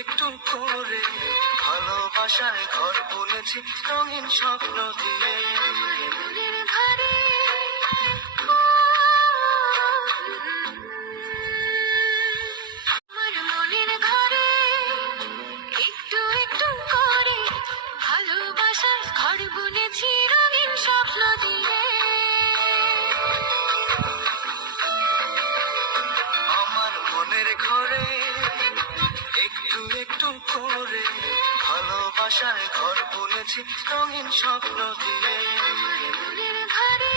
একটু করে ভালোবাসার ঘর বুনেছি রঙিন স্বপ্ন দিয়ে। আমার মনের ঘরে আমার মনের ঘরে একটু একটু করে ভালোবাসার ঘর বুনেছি রঙিন স্বপ্ন দিয়ে। আমার মনের ঘরে একটু একটু করে ভালোবাসার ঘর বুনেছি রঙিন স্বপ্ন দিয়ে। আমার মনের ঘরে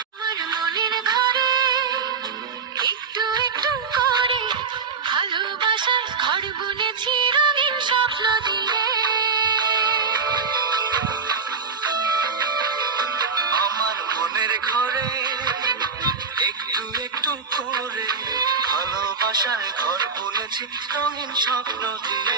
আমার মনের ঘরে একটু একটু করে ভালোবাসার ঘর বুনেছি রঙিন স্বপ্ন দিয়ে। আমার মনের ঘরে একটু একটু করে ভালোবাসার ঘর বুনেছি রঙিন স্বপ্ন দিয়ে।